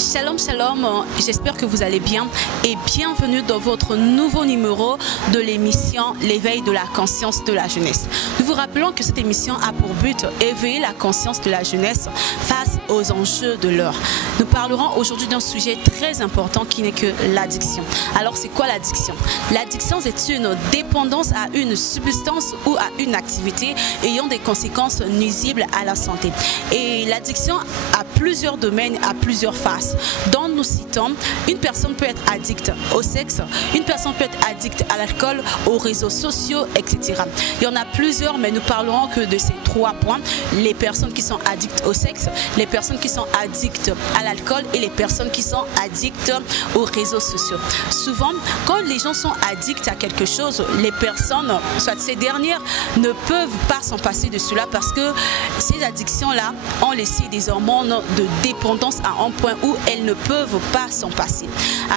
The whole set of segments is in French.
Shalom, shalom, j'espère que vous allez bien et bienvenue dans votre nouveau numéro de l'émission L'éveil de la conscience de la jeunesse. Nous vous rappelons que cette émission a pour but éveiller la conscience de la jeunesse face aux enjeux de l'heure. Nous parlerons aujourd'hui d'un sujet très important qui n'est que l'addiction. Alors c'est quoi l'addiction? L'addiction c'est une dépendance à une substance ou à une activité ayant des conséquences nuisibles à la santé. Et l'addiction a plusieurs domaines, a plusieurs faces. Dont nous citons, une personne peut être addicte au sexe, une personne peut être addicte à l'alcool, aux réseaux sociaux, etc. Il y en a plusieurs, mais nous parlerons que de ces trois points. Les personnes qui sont addictes au sexe, les personnes qui sont addictes à l'alcool et les personnes qui sont addictes aux réseaux sociaux. Souvent, quand les gens sont addicts à quelque chose, les personnes, soit ces dernières, ne peuvent pas s'en passer de cela parce que ces addictions-là ont laissé des hormones de dépendance à un point où elles ne peuvent pas s'en passer.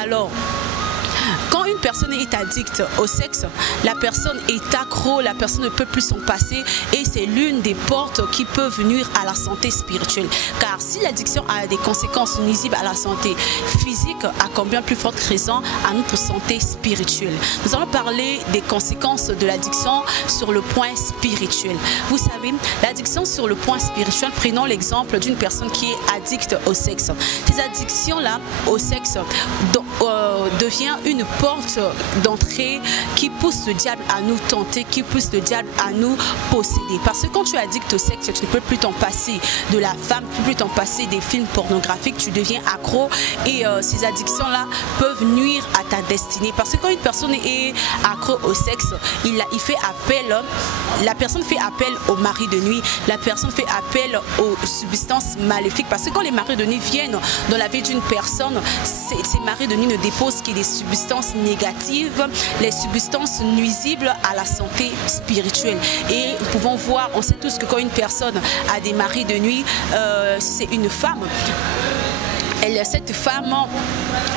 Alors, quand une personne est addicte au sexe, la personne est accro, la personne ne peut plus s'en passer et c'est l'une des portes qui peut venir à la santé spirituelle. Car si l'addiction a des conséquences nuisibles à la santé physique, à combien plus forte raison à notre santé spirituelle. Nous allons parler des conséquences de l'addiction sur le point spirituel. Vous savez, l'addiction sur le point spirituel, prenons l'exemple d'une personne qui est addicte au sexe. Ces addictions-là au sexe devient une porte d'entrée qui pousse le diable à nous tenter, qui pousse le diable à nous posséder. Parce que quand tu es addict au sexe, tu ne peux plus t'en passer de la femme, tu ne peux plus t'en passer des films pornographiques, tu deviens accro et ces addictions-là peuvent nuire à ta destinée. Parce que quand une personne est accro au sexe, il fait appel, la personne fait appel au mari de nuit, la personne fait appel aux substances maléfiques. Parce que quand les maris de nuit viennent dans la vie d'une personne, ces maris de nuit ne déposent que des substances négatives, les substances nuisibles à la santé spirituelle. Et nous pouvons voir, on sait tous que quand une personne a des maris de nuit, si c'est une femme, cette femme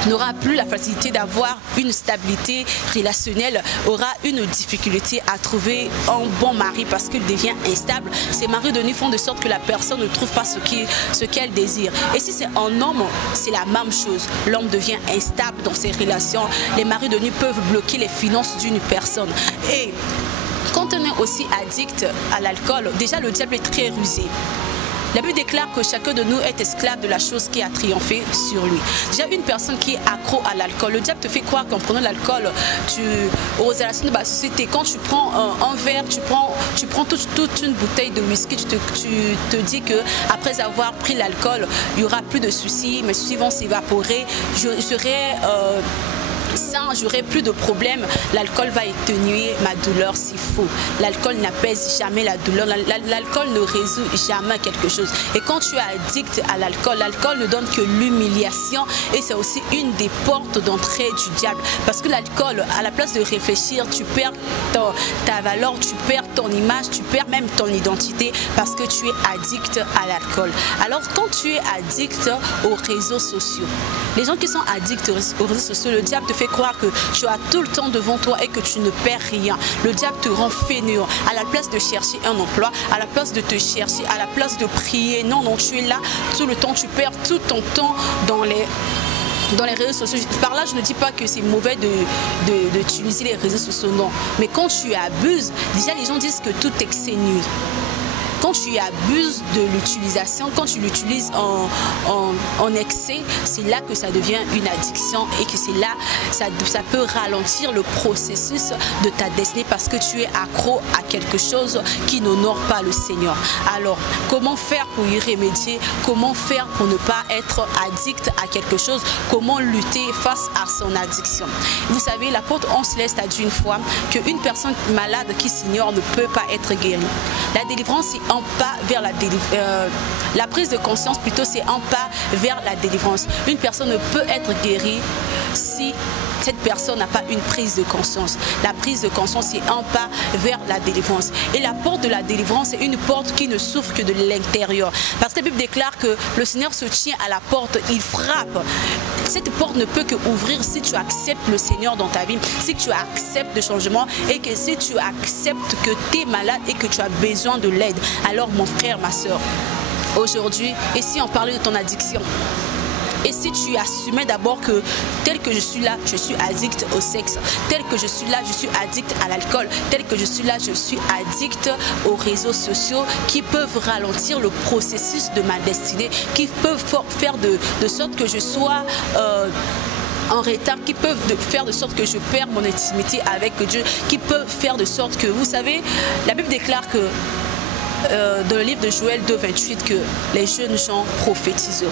n'aura plus la facilité d'avoir une stabilité relationnelle, aura une difficulté à trouver un bon mari parce qu'il devient instable. Ces maris de nuit font de sorte que la personne ne trouve pas ce qu'elle désire. Et si c'est un homme, c'est la même chose. L'homme devient instable dans ses relations. Les maris de nuit peuvent bloquer les finances d'une personne. Et quand on est aussi addict à l'alcool, déjà le diable est très rusé. La Bible déclare que chacun de nous est esclave de la chose qui a triomphé sur lui. Déjà, une personne qui est accro à l'alcool, le diable te fait croire qu'en prenant l'alcool, aux relations de la société, quand tu prends un verre, tu prends toute une bouteille de whisky, tu te dis qu'après avoir pris l'alcool, il n'y aura plus de soucis, mes soucis vont s'évaporer, j'aurai plus de problèmes, l'alcool va atténuer ma douleur, c'est faux. L'alcool n'apaise jamais la douleur, l'alcool ne résout jamais quelque chose. Et quand tu es addict à l'alcool, l'alcool ne donne que l'humiliation et c'est aussi une des portes d'entrée du diable. Parce que l'alcool, à la place de réfléchir, tu perds ta valeur, tu perds ton image, tu perds même ton identité parce que tu es addict à l'alcool. Alors quand tu es addict aux réseaux sociaux, les gens qui sont addicts aux réseaux sociaux, le diable te fait croire que tu as tout le temps devant toi et que tu ne perds rien. Le diable te rend fainéant. À la place de chercher un emploi, à la place de te chercher, à la place de prier, non, tu es là tout le temps, tu perds tout ton temps dans les réseaux sociaux. Par là, je ne dis pas que c'est mauvais d'utiliser les réseaux sociaux, non. Mais quand tu abuses, déjà les gens disent que tout excès nuit. Quand tu abuses de l'utilisation, quand tu l'utilises en excès, c'est là que ça devient une addiction et que c'est là, ça peut ralentir le processus de ta destinée parce que tu es accro à quelque chose qui n'honore pas le Seigneur. Alors, comment faire pour y remédier? Comment faire pour ne pas être addict à quelque chose? Comment lutter face à son addiction? Vous savez, l'apôtre Anne Céleste a dit une fois qu'une personne malade qui s'ignore ne peut pas être guérie. La délivrance, c'est un pas vers la prise de conscience, plutôt c'est un pas vers la délivrance. Une personne ne peut être guérie si cette personne n'a pas une prise de conscience. La prise de conscience, c'est un pas vers la délivrance. Et la porte de la délivrance, c'est une porte qui ne s'ouvre que de l'intérieur. Parce que la Bible déclare que le Seigneur se tient à la porte, il frappe. Cette porte ne peut qu'ouvrir si tu acceptes le Seigneur dans ta vie, si tu acceptes le changement et que si tu acceptes que tu es malade et que tu as besoin de l'aide. Alors mon frère, ma soeur, aujourd'hui, et si on parlait de ton addiction? Et si tu assumais d'abord que tel que je suis là, je suis addict au sexe, tel que je suis là, je suis addict à l'alcool, tel que je suis là, je suis addict aux réseaux sociaux qui peuvent ralentir le processus de ma destinée, qui peuvent faire de sorte que je sois en retard, qui peuvent faire de sorte que je perds mon intimité avec Dieu, qui peuvent faire de sorte que, vous savez, la Bible déclare que dans le livre de Joël 2,28 que les jeunes gens prophétiseront.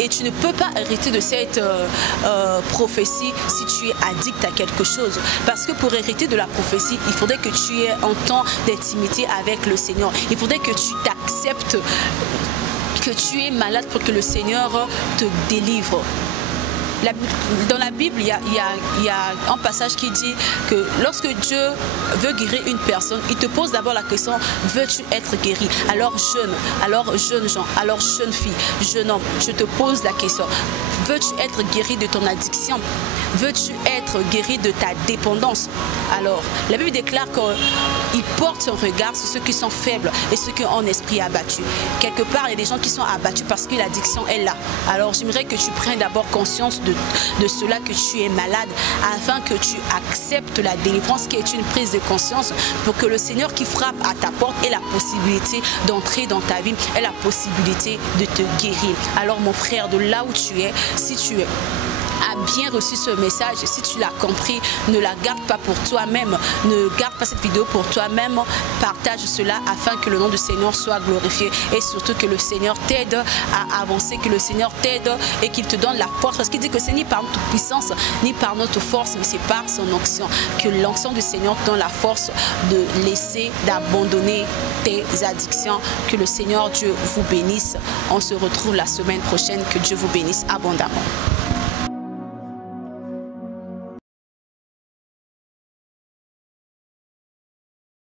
Et tu ne peux pas hériter de cette prophétie si tu es addict à quelque chose. Parce que pour hériter de la prophétie, il faudrait que tu aies un temps d'intimité avec le Seigneur. Il faudrait que tu t'acceptes que tu es malade pour que le Seigneur te délivre. Dans la Bible, il y a un passage qui dit que lorsque Dieu veut guérir une personne, il te pose d'abord la question, veux-tu être guéri? Alors jeune gens, alors jeune fille, jeune homme, je te pose la question, veux-tu être guéri de ton addiction? Veux-tu être guéri de ta dépendance? Alors, la Bible déclare qu'il porte son regard sur ceux qui sont faibles et ceux qui ont un esprit abattu. Quelque part, il y a des gens qui sont abattus parce que l'addiction est là. Alors, j'aimerais que tu prennes d'abord conscience de cela, que tu es malade, afin que tu acceptes la délivrance qui est une prise de conscience pour que le Seigneur qui frappe à ta porte ait la possibilité d'entrer dans ta vie, ait la possibilité de te guérir. Alors, mon frère, de là où tu es, si tu as bien reçu ce message, si tu l'as compris, ne la garde pas pour toi-même, ne garde pas cette vidéo pour toi-même, partage cela afin que le nom du Seigneur soit glorifié et surtout que le Seigneur t'aide à avancer, que le Seigneur t'aide et qu'il te donne la force, parce qu'il dit que c'est ni par notre puissance ni par notre force, mais c'est par son onction, que l'onction du Seigneur te donne la force de laisser, d'abandonner tes addictions. Que le Seigneur Dieu vous bénisse. On se retrouve la semaine prochaine. Que Dieu vous bénisse abondamment.